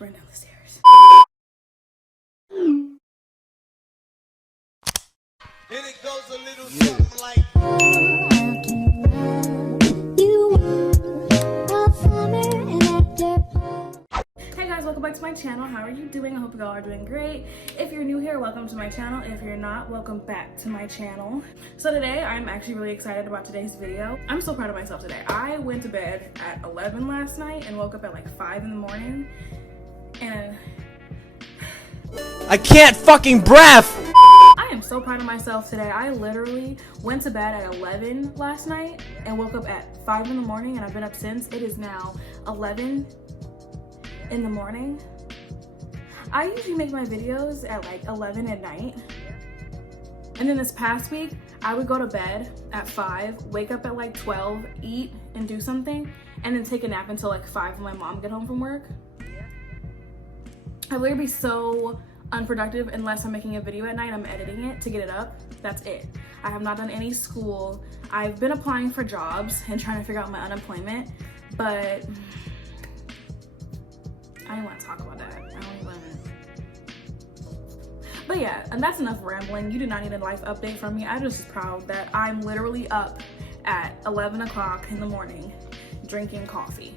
just ran down the stairs. And it goes a little something like Hey guys, welcome back to my channel. How are you doing? I hope you all are doing great. If you're new here, welcome to my channel. If you're not, welcome back to my channel. So today, I'm actually really excited about today's video. I'm so proud of myself today. I went to bed at 11 last night and woke up at like 5 in the morning. And I can't fucking breath! I am so proud of myself today. I literally went to bed at 11 last night and woke up at 5 in the morning, and I've been up since. It is now 11 in the morning. I usually make my videos at like 11 at night. And then this past week, I would go to bed at 5, wake up at like 12, eat and do something, and then take a nap until like 5 when my mom get home from work. I would literally be so unproductive unless I'm making a video at night. I'm editing it to get it up. That's it. I have not done any school. I've been applying for jobs and trying to figure out my unemployment, but I don't want to talk about that. I don't even. But yeah, and that's enough rambling. You do not need a life update from me. I'm just proud that I'm literally up at 11 o'clock in the morning drinking coffee.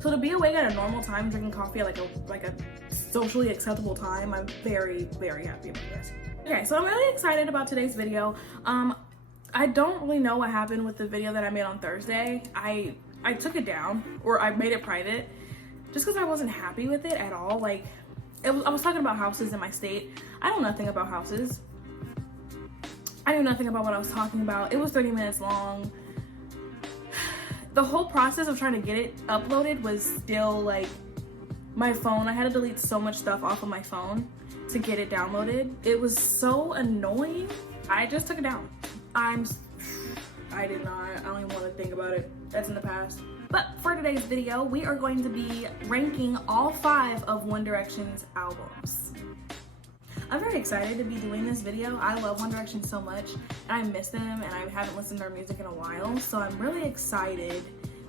So to be awake at a normal time drinking coffee at like a socially acceptable time, I'm very, very happy about this. Okay, so I'm really excited about today's video. I don't really know what happened with the video that I made on Thursday. I took it down, or I made it private, just because I wasn't happy with it at all. Like, I was talking about houses in my state. I know nothing about houses. I knew nothing about what I was talking about. It was 30 minutes long. The whole process of trying to get it uploaded was still like my phone. I had to delete so much stuff off of my phone to get it downloaded. It was so annoying. I just took it down. I don't even want to think about it. That's in the past. But for today's video, we are going to be ranking all 5 of One Direction's albums. I'm very excited to be doing this video. I love One Direction so much, and I miss them, and I haven't listened to their music in a while, so I'm really excited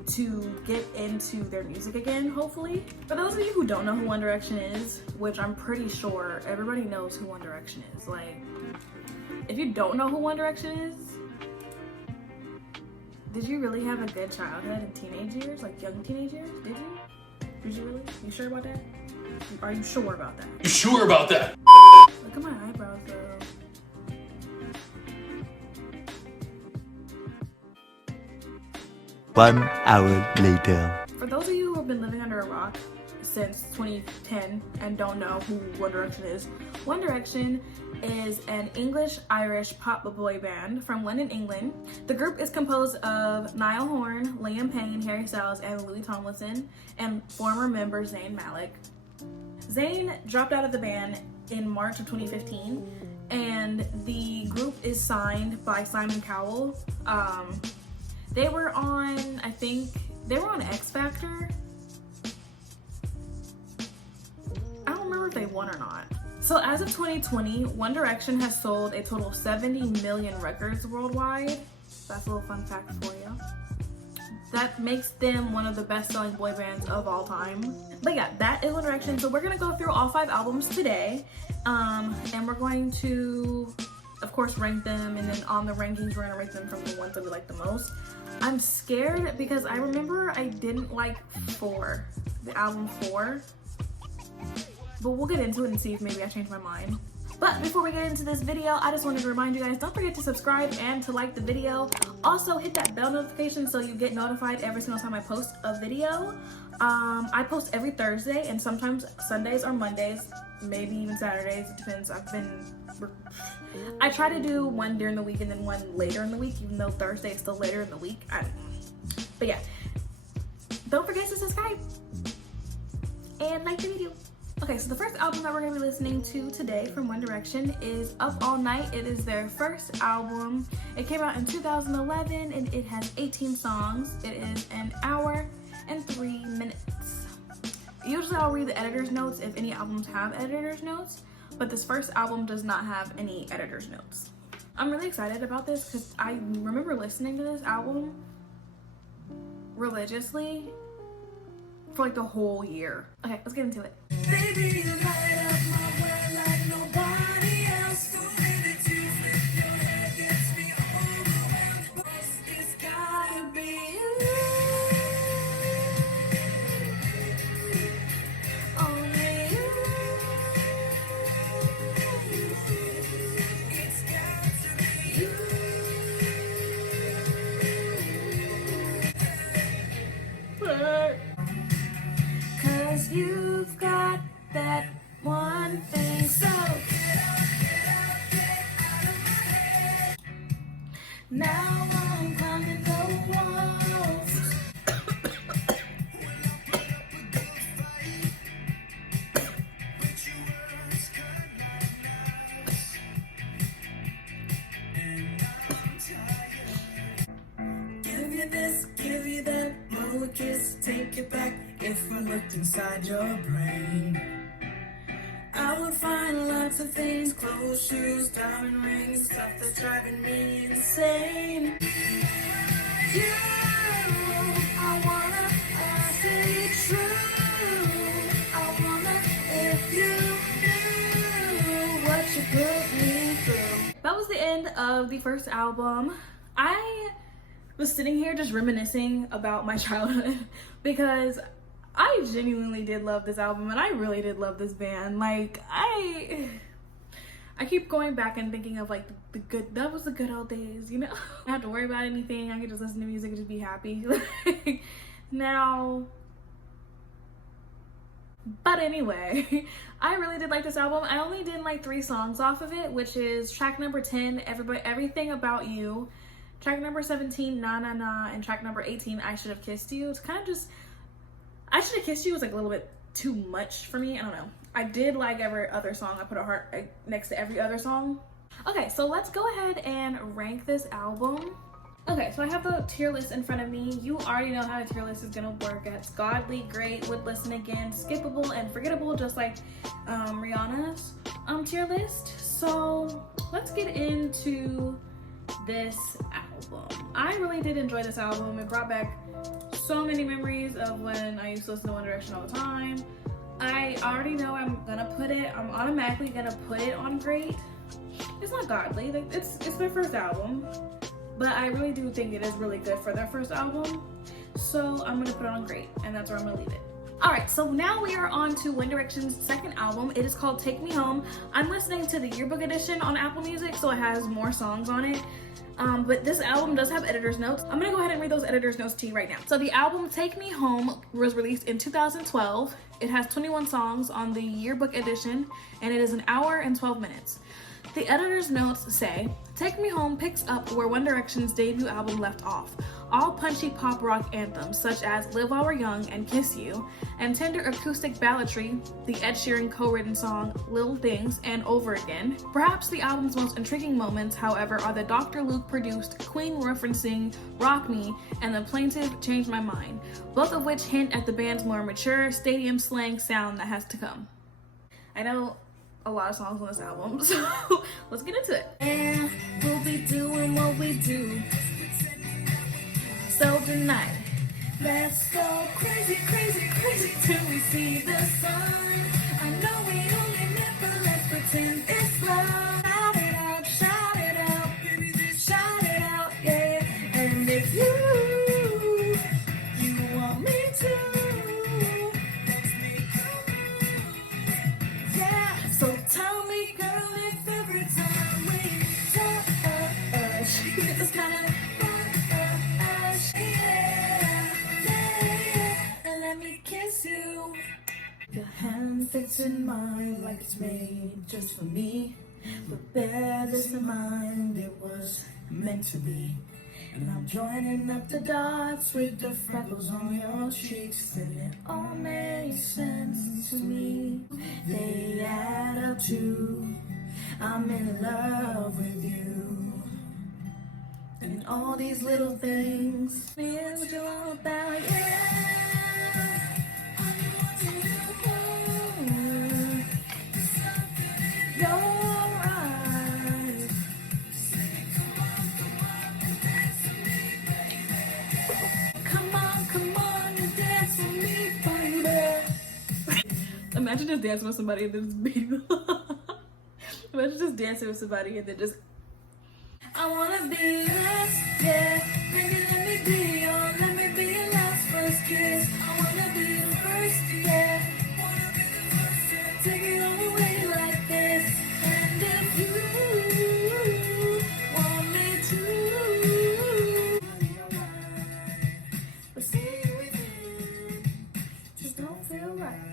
to get into their music again, hopefully. For those of you who don't know who One Direction is, which I'm pretty sure everybody knows who One Direction is, like, if you don't know who One Direction is, did you really have a good childhood and teenage years, like young teenage years? Did you? Did you really? You sure about that? Are you sure about that? You sure about that? Look at my eyebrows though. 1 hour later. For those of you who have been living under a rock since 2010 and don't know who One Direction is, One Direction is an English-Irish pop boy band from London, England. The group is composed of Niall Horan, Liam Payne, Harry Styles, and Louis Tomlinson, and former member Zayn Malik. Zayn dropped out of the band in March of 2015, and the group is signed by Simon Cowell. They were on, I think, they were on X Factor. I don't remember if they won or not. So as of 2020, One Direction has sold a total of 70 million records worldwide. That's a little fun fact for you. That makes them one of the best-selling boy bands of all time. But yeah, that is One Direction. So we're gonna go through all 5 albums today, and we're going to, of course, rank them. And then on the rankings, we're gonna rank them from the ones that we like the most. I'm scared because I remember I didn't like 4, the album 4. But we'll get into it and see if maybe I change my mind. But before we get into this video, I just wanted to remind you guys, don't forget to subscribe and to like the video. Also, hit that bell notification so you get notified every single time I post a video. I post every Thursday and sometimes Sundays or Mondays, maybe even Saturdays. It depends. I try to do one during the week and then one later in the week, even though Thursday is still later in the week. But yeah, don't forget to subscribe and like the video. Okay, so the first album that we're going to be listening to today from One Direction is Up All Night. It is their first album. It came out in 2011 and it has 18 songs. It is an hour and 3 minutes. Usually I'll read the editor's notes if any albums have editor's notes, but this first album does not have any editor's notes. I'm really excited about this because I remember listening to this album religiously for like the whole year. Okay, let's get into it. Baby, you light up my world like nobody else. The way that you flip your head gets me overwhelmed. It's gotta be you. Only you. It's got to be you. Cause you've got that one thing. So get out of my head. Now I'm climbing the walls. Give you this, give you that, blow a kiss, take it back. If I looked inside your brain, I would find lots of things, clothes, shoes, diamond rings, stuff that's driving me insane. You, I wanna ask it true. I wonder if you knew what you put me through. That was the end of the first album. I was sitting here just reminiscing about my childhood because I genuinely did love this album and I really did love this band. Like I keep going back and thinking of like that was the good old days, you know? I don't have to worry about anything. I could just listen to music and just be happy. Now, but anyway, I really did like this album. I only did like 3 songs off of it, which is track number 10, Everything About You, track number 17, Na Na Na, and track number 18, I Should Have Kissed You. It's kind of just, I Should Have Kissed You was like a little bit too much for me. I don't know. I did like every other song. I put a heart next to every other song. Okay, so let's go ahead and rank this album. Okay, so I have the tier list in front of me. You already know how the tier list is gonna work. It's godly, great, would listen again, skippable, and forgettable, just like Rihanna's tier list. So let's get into this album. I really did enjoy this album. It brought back so many memories of when I used to listen to One Direction all the time. I already know I'm automatically gonna put it on great. It's not godly, like it's their first album, but I really do think it is really good for their first album. So I'm gonna put it on great, and that's where I'm gonna leave it. All right, so now we are on to One Direction's second album. It is called Take Me Home. I'm listening to the yearbook edition on Apple Music, so it has more songs on it. But this album does have editor's notes. I'm gonna go ahead and read those editor's notes to you right now. So the album Take Me Home was released in 2012. It has 21 songs on the yearbook edition, and it is an hour and 12 minutes. The editor's notes say, Take Me Home picks up where One Direction's debut album left off. All punchy pop rock anthems such as Live While We're Young and Kiss You, and tender acoustic balladry, the Ed Sheeran co-written song Little Things and Over Again. Perhaps the album's most intriguing moments, however, are the Dr. Luke produced Queen referencing Rock Me and the plaintive Change My Mind, both of which hint at the band's more mature, stadium slang sound that has to come. I know a lot of songs on this album, so let's get into it. And we'll be doing what we do. So tonight, let's go crazy, crazy, crazy till we see the sun. I know we only live, but let's pretend it's love. Shout it out, shout it out, shout it out, yeah. And if you want me to, let's make a yeah. So tell me, girl, if every time we touch, you get this kind of you. Your hand fits in mine like it's made just for me. But bear this in mind, it was meant to be. And I'm joining up the dots with the freckles on your cheeks. And it all makes sense to me. They add up to I'm in love with you. And all these little things, here's what you're all about, yeah. Come on, and dance with me, boy. Imagine just dancing with somebody and then just beating them. Imagine just dancing with somebody and then just. I wanna be last, yeah. Baby, let me be your last first kiss. I wanna be the first, yeah. Wanna be the first, yeah. Take it all away like this. And if you want me to, but see within, just don't feel right.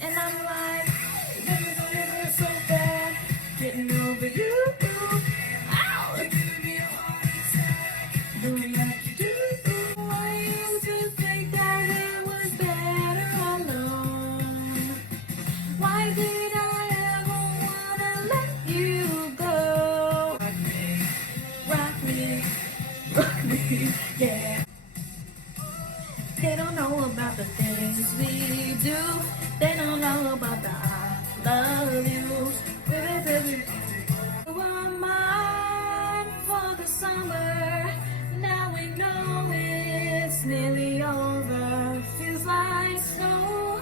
And I'm like, never so bad, getting over you. Doing like you do. I used to think that it was better alone. Why did I ever wanna let you go? Rock me, yeah. They don't know about the things we do. They don't know about the I love you. Baby. You were mine for the summer. Now we know it's nearly over. Feels like snow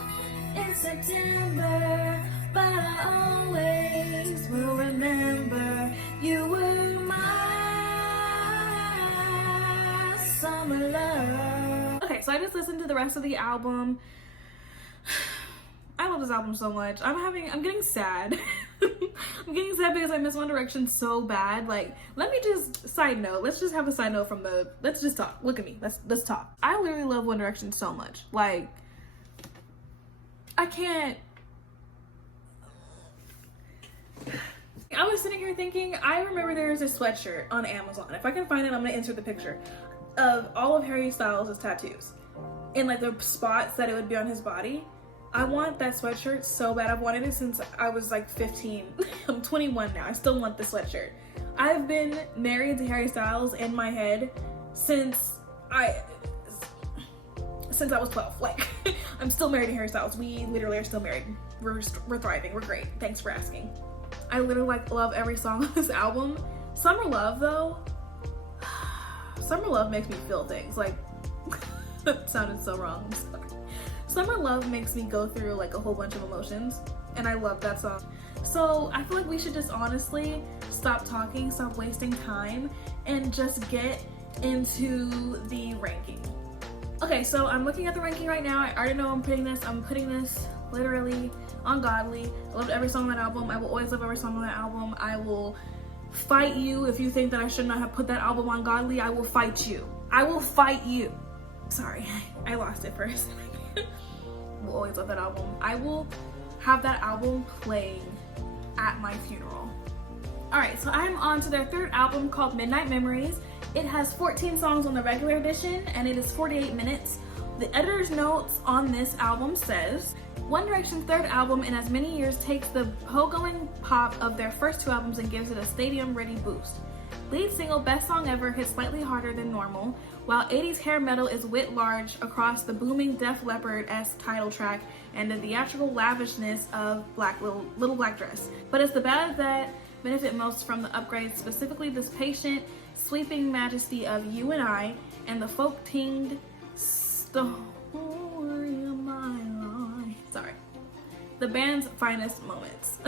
in September, but I always will remember you were my summer love. Okay, so I just listened to the rest of the album. I love this album so much. I'm getting sad. I'm getting sad because I miss One Direction so bad. Like, let me just, side note, let's just have a side note let's just talk. Look at me, let's talk. I literally love One Direction so much. Like, I can't. I was sitting here thinking, I remember there was a sweatshirt on Amazon. If I can find it, I'm gonna insert the picture of all of Harry Styles' tattoos in like the spots that it would be on his body. I want that sweatshirt so bad. I've wanted it since I was like 15. I'm 21 now. I still want the sweatshirt. I've been married to Harry Styles in my head since I was 12. Like, I'm still married to Harry Styles. We literally are still married. We're thriving. We're great. Thanks for asking. I literally like love every song on this album. Summer Love though, Summer Love makes me feel things. Like, that sounded so wrong. I'm sorry. Summer Love makes me go through like a whole bunch of emotions, and I love that song. So I feel like we should just honestly stop talking, stop wasting time, and just get into the ranking. Okay, so I'm looking at the ranking right now. I already know I'm putting this literally ungodly. I loved every song on that album. I will always love every song on that album. I will fight you if you think that I should not have put that album on godly. I will fight you. I will fight you. Sorry, I lost it for a second. Will always love that album. I will have that album playing at my funeral. Alright, so I'm on to their third album called Midnight Memories. It has 14 songs on the regular edition and it is 48 minutes. The editor's notes on this album says, One Direction's third album in as many years takes the pogoing pop of their first two albums and gives it a stadium-ready boost. Lead single Best Song Ever hits slightly harder than normal, while 80s hair metal is writ large across the booming Def Leppard-esque title track and the theatrical lavishness of Little Black Dress. But it's the ballads that benefit most from the upgrades, specifically this patient, sweeping majesty of You and I, and the folk-tinged story of my life. Sorry. The band's finest moments.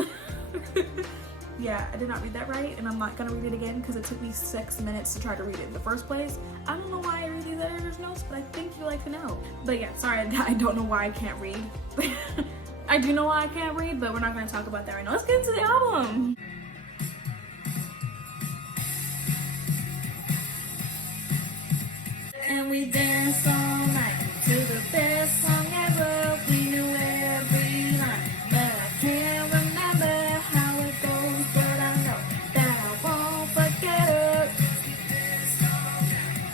Yeah, I did not read that right, and I'm not gonna read it again because it took me 6 minutes to try to read it in the first place. I don't know why I read these editor's notes, but I think you like to know. But yeah, sorry, I don't know why I can't read. I do know why I can't read, but we're not gonna talk about that right now. Let's get into the album. And we danced all night to the best song ever. We knew every line, but I can't remember how it goes. But I know that I won't forget her.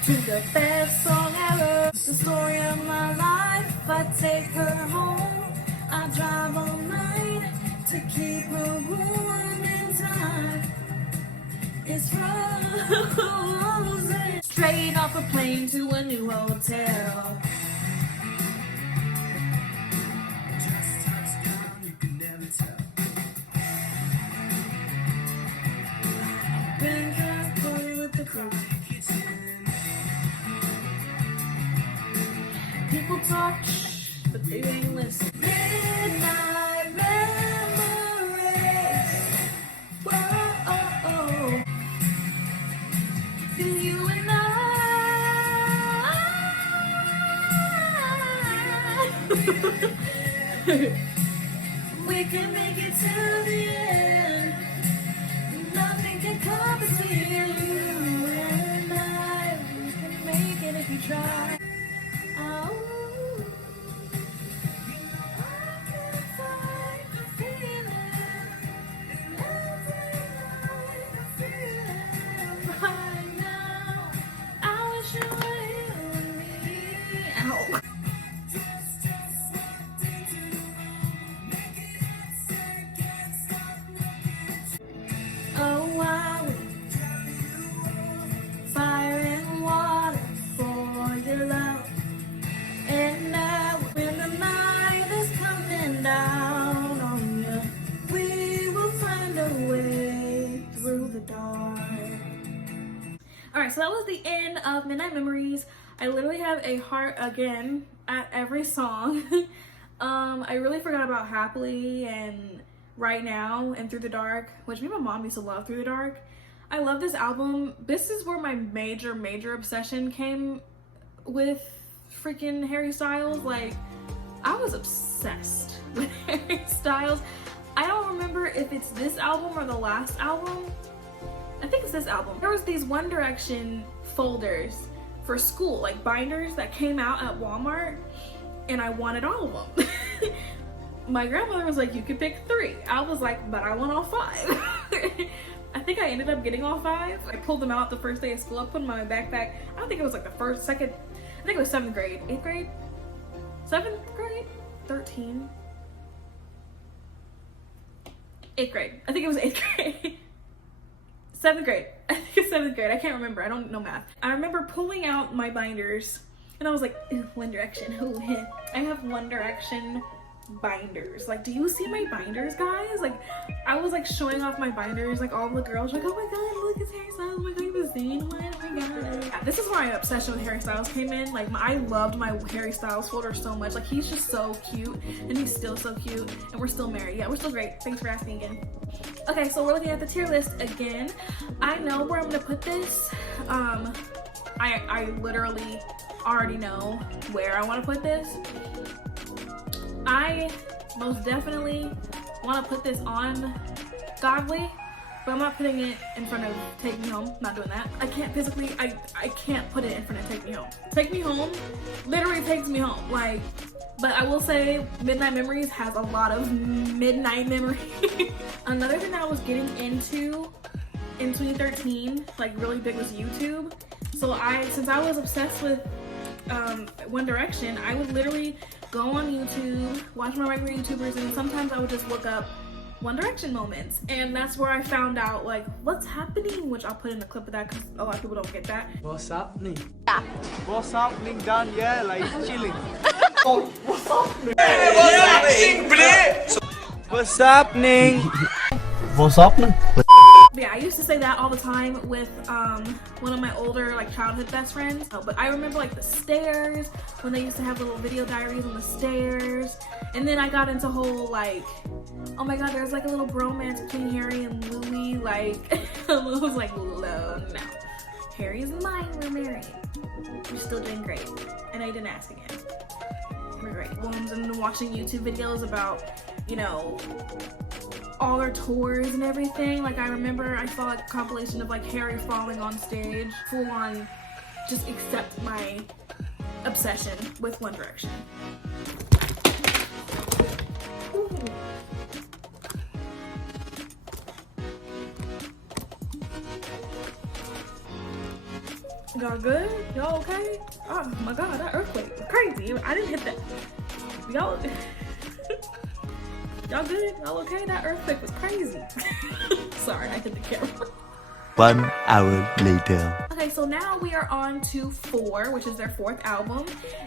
To the best song ever, the story of my life. I take her home. I drive all night to keep her warm in time. It's frozen. Straight off a plane to a new hotel. Been just playing with the crew. People talk, but they ain't listen. Midnight We can make it to the end. Nothing can come between you and I. We can make it if you try. Oh, I can find the feeling. Every night I feel it right now. I wish you were here with me. Ow. Oh, I will fire and water for your love. And now when the night is coming down on you, we will find a way through the dark. Alright, so that was the end of Midnight Memories. I literally have a heart again at every song. I really forgot about Happily and Right Now and Through the Dark, which me and my mom used to love Through the Dark. I love this album. This is where my major obsession came with freaking Harry Styles. Like, I was obsessed with Harry Styles. I don't remember if it's this album or the last album. I think it's this album. There was these One Direction folders for school, like binders that came out at Walmart, and I wanted all of them. My grandmother was like, you could pick 3. I was like, but I want all 5. I think I ended up getting all 5. I pulled them out the first day of school. I put them in my backpack. I don't think it was like the first, second, I think it was 7th grade. 8th grade? 7th grade? 13? 8th grade. I think it was 8th grade. 7th grade. I think it's 7th grade. I can't remember. I don't know math. I remember pulling out my binders and I was like, One Direction. Ooh, I have One Direction binders. Like, do you see my binders, guys? Like, I was like showing off my binders. Like, all the girls were like, oh my god, look, it's Harry Styles. Oh my god, you haven't seen one? Oh my god. Yeah, this is where my obsession with Harry Styles came in. Like, I loved my Harry Styles folder so much. Like, he's just so cute and he's still so cute and we're still married. Yeah, we're still great. Thanks for asking again. Okay, so we're looking at the tier list again. I know where I'm gonna put this. I literally already know where I want to put this. I most definitely want to put this on Godly, but I'm not putting it in front of Take Me Home. Not doing that. I can't physically, I can't put it in front of Take Me Home. Take Me Home literally takes me home. Like, but I will say Midnight Memories has a lot of midnight memories. Another thing that I was getting into in 2013, like really big, was YouTube. So since I was obsessed with One Direction, I would literally go on YouTube, watch my regular YouTubers, and sometimes I would just look up One Direction moments. And that's where I found out like what's happening, which I'll put in a clip of that because a lot of people don't get that. What's happening? Yeah. What's happening, Dan? Yeah, like chilling. Oh, what's happening? Hey, what's happening? What's happening? Yeah, I used to say that all the time with one of my older like childhood best friends. But I remember like the stairs, when they used to have little video diaries on the stairs. And then I got into whole like, oh my god, there's like a little bromance between Harry and Louis. Like, I was like, no. Harry is mine, we're married. We're still doing great. And I didn't ask again. We're great. And then watching YouTube videos about, you know, all their tours and everything. Like, I remember I saw like a compilation of like Harry falling on stage, full on just accept my obsession with One Direction. Ooh. Y'all good? Y'all okay? Oh my god, that earthquake was crazy. I didn't hit that. Y'all y'all good? Y'all okay? That earthquake was crazy. Sorry, I hit the camera. 1 hour later. Okay, so now we are on to 4, which is their 4th album.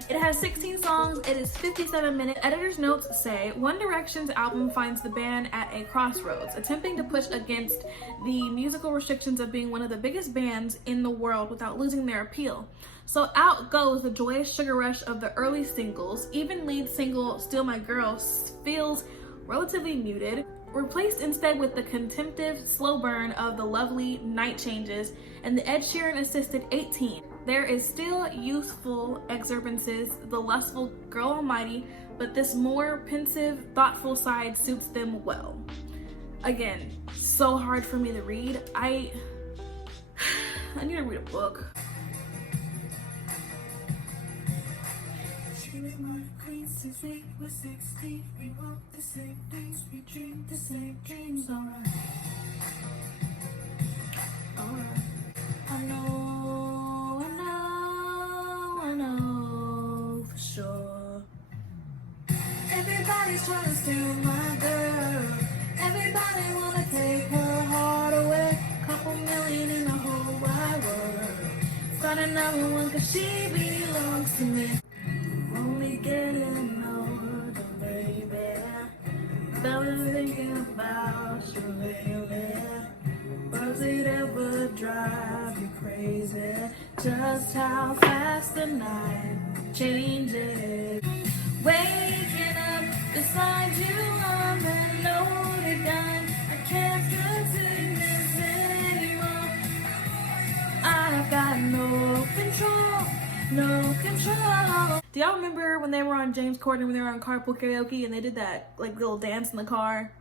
It has 16 songs. It is 57 minutes. Editor's notes say, One Direction's album finds the band at a crossroads, attempting to push against the musical restrictions of being one of the biggest bands in the world without losing their appeal. So out goes the joyous sugar rush of the early singles. Even lead single Still My Girl feels relatively muted, replaced instead with the contemplative slow burn of the lovely Night Changes and the Ed Sheeran assisted 18. There is still youthful exuberances, the lustful girl almighty, but this more pensive, thoughtful side suits them well. Again, so hard for me to read. I need to read a book. She was my queen since we were 16. We walk the same things, we dream the same dreams. Alright. I know for sure. Everybody's trying to steal my girl. Everybody wanna take her heart away. Couple million in the whole wide world. Start another one 'cause she belongs to me. Only getting older, baby. Been thinking about you lately. Does it ever drive you crazy? Just how fast the night changes. Waking up beside you on the loaded gun. I can't continue this anymore. I've got no control, no control. Do y'all remember when they were on James Corden, when they were on Carpool Karaoke and they did that like little dance in the car?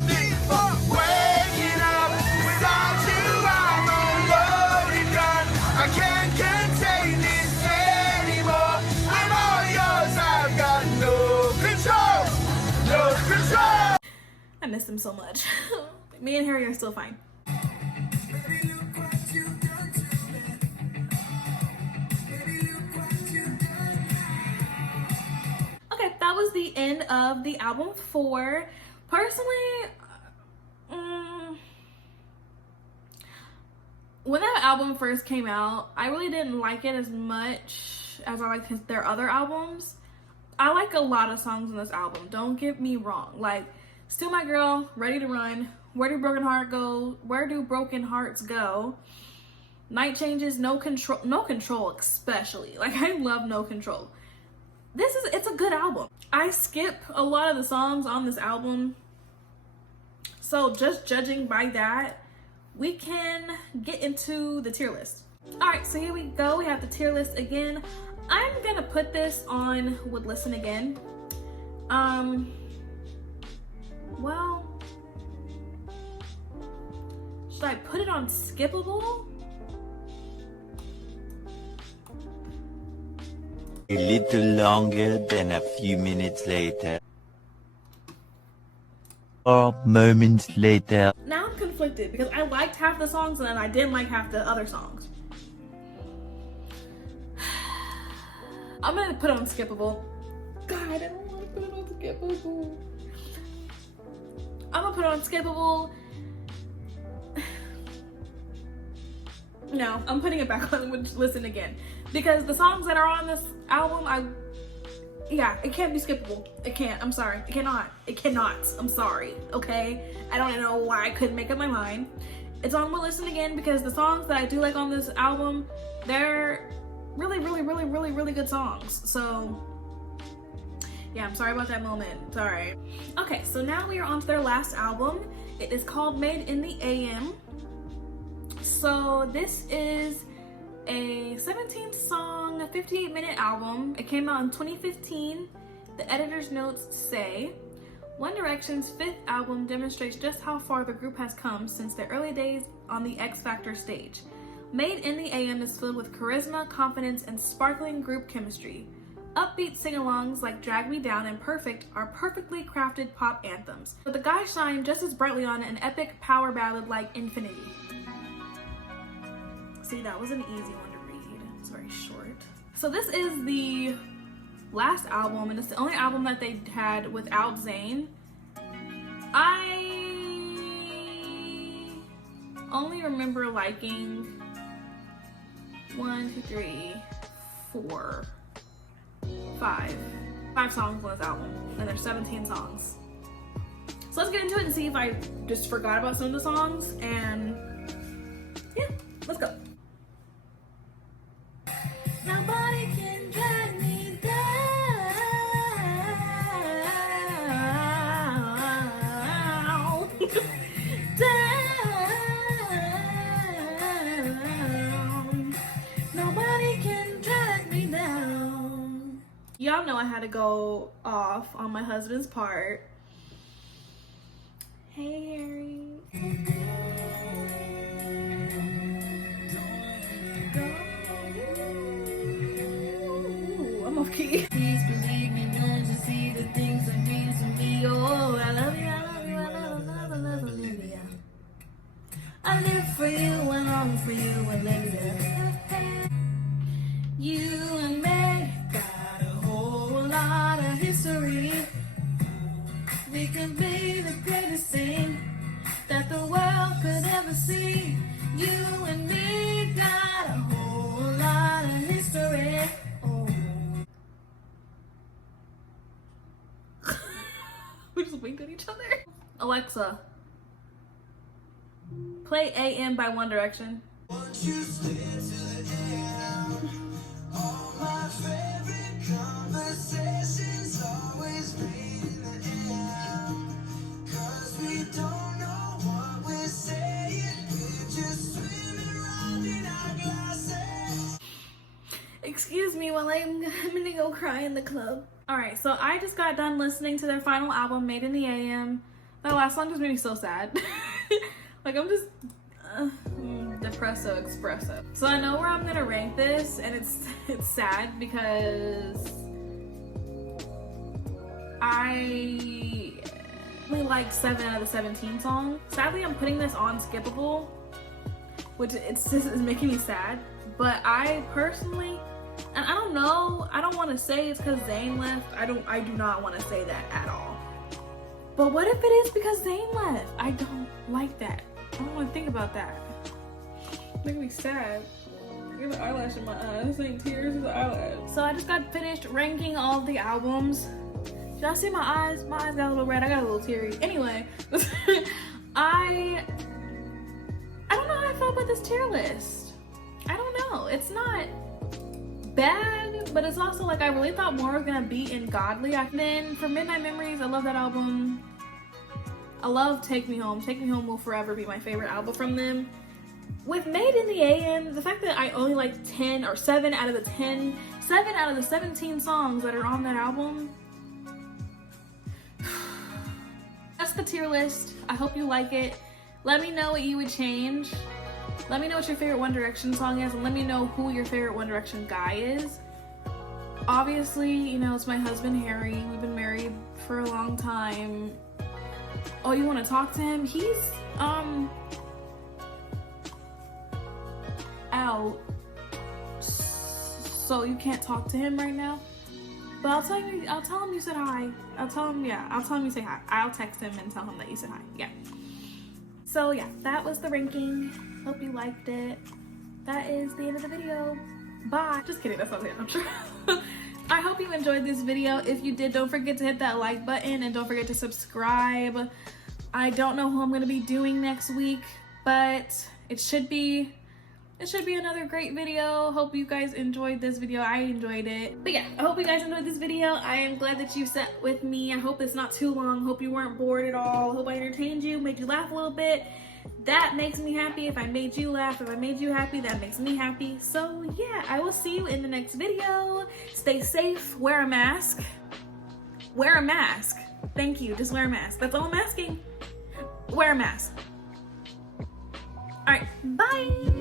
Waking up without you, I'm a loaded gun. I can't contain this anymore. I'm all yours, I've got no control, no control. I miss them so much. Me and Harry are still fine. Okay, that was the end of the album 4. Personally, when that album first came out, I really didn't like it as much as I liked their other albums. I like a lot of songs on this album, don't get me wrong. Like, Still My Girl, Ready to Run, Where Do Broken Hearts Go, Night Changes, No Control especially. Like, I love No Control. It's a good album. I skip a lot of the songs on this album, so just judging by that, we can get into the tier list. All right, so here we go. We have the tier list again. I'm gonna put this on Would Listen Again. Well, should I put it on Skippable? A little longer than a few minutes later. 4 moments later. Now I'm conflicted because I liked half the songs and then I didn't like half the other songs. I'm gonna put it on Skippable. God, I don't want to put it on Skippable. I'm gonna put it on Skippable. No, I'm putting it back on Would Listen Again. Because the songs that are on this album, it can't be skippable. It can't. I'm sorry. It cannot. It cannot. I'm sorry. Okay? I don't know why I couldn't make up my mind. It's on Would Listen Again because the songs that I do like on this album, they're really, really, really, really, really good songs. So, yeah, I'm sorry about that moment. Sorry. Okay, so now we are on to their last album. It is called Made in the AM. So this is a 17-song, 58-minute album. It came out in 2015. The editor's notes say, One Direction's 5th album demonstrates just how far the group has come since their early days on the X Factor stage. Made in the AM is filled with charisma, confidence, and sparkling group chemistry. Upbeat sing-alongs like Drag Me Down and Perfect are perfectly crafted pop anthems, but the guys shine just as brightly on an epic power ballad like Infinity. See, that was an easy one to read. It's very short. So this is the last album, and it's the only album that they had without Zayn. I only remember liking 5 songs on this album, and there's 17 songs. So let's get into it and see if I just forgot about some of the songs, and yeah, let's go. Nobody can drag me down. Down. Nobody y'all know I had to go off on my husband's part. Hey, Harry. Ooh, I'm off key. Please believe me, don't you see the things that mean to me? Oh, I love you, I love you, I love, I love Olivia. I live for you and long for you, Olivia. You and me got a whole lot of history. We can be the greatest thing that the world could ever see. You and me got a whole lot of history. Oh. We just winked at each other. Alexa, play AM by One Direction. All my favorite conversations always made in the air. 'Cause we don't know what we're saying. We're just swimming around in our glasses. Excuse me while I'm gonna go cry in the club. Alright, so I just got done listening to their final album, Made in the AM. That last song just made me so sad. Like, I'm just depresso espresso. So I know where I'm gonna rank this, and it's sad because I only like 7 out of the 17 songs. Sadly, I'm putting this on skippable, which it's just is making me sad. But I personally, and I don't know, I don't want to say it's because Zayn left. I do not want to say that at all. But what if it is because Zayn left? I don't like that. I don't want to think about that. Making me sad. Look at the eyelash in my eye. This ain't tears, it's the eyelash. So I just got finished ranking all of the albums. Did y'all see my eyes? My eyes got a little red. I got a little teary. Anyway, I don't know how I felt about this tier list. I don't know. It's not bad, but it's also like I really thought more was gonna be in Godly. Then for Midnight Memories, I love that album. I love Take Me Home. Take Me Home will forever be my favorite album from them. With Made in the AM, the fact that I only like 7 out of the 17 songs that are on that album. That's the tier list. I hope you like it. Let me know what you would change. Let me know what your favorite One Direction song is, and let me know who your favorite One Direction guy is. Obviously, you know, it's my husband Harry. We've been married for a long time. Oh, you want to talk to him? He's out, so you can't talk to him right now. But I'll tell him you said hi. I'll tell him you say hi. I'll text him and tell him that you said hi. Yeah. So yeah, that was the ranking. Hope you liked it. That is the end of the video. Bye. Just kidding, that's not it, I'm sure. I hope you enjoyed this video. If you did, don't forget to hit that like button and don't forget to subscribe. I don't know who I'm gonna be doing next week, but it should be another great video. Hope you guys enjoyed this video. I enjoyed it. But yeah, I hope you guys enjoyed this video. I am glad that you sat with me. I hope it's not too long. Hope you weren't bored at all. Hope I entertained you, made you laugh a little bit. That makes me happy. If I made you laugh, if I made you happy, that makes me happy. So yeah, I will see you in the next video. Stay safe, wear a mask. Wear a mask. Thank you, just wear a mask. That's all I'm asking. Wear a mask. All right, bye.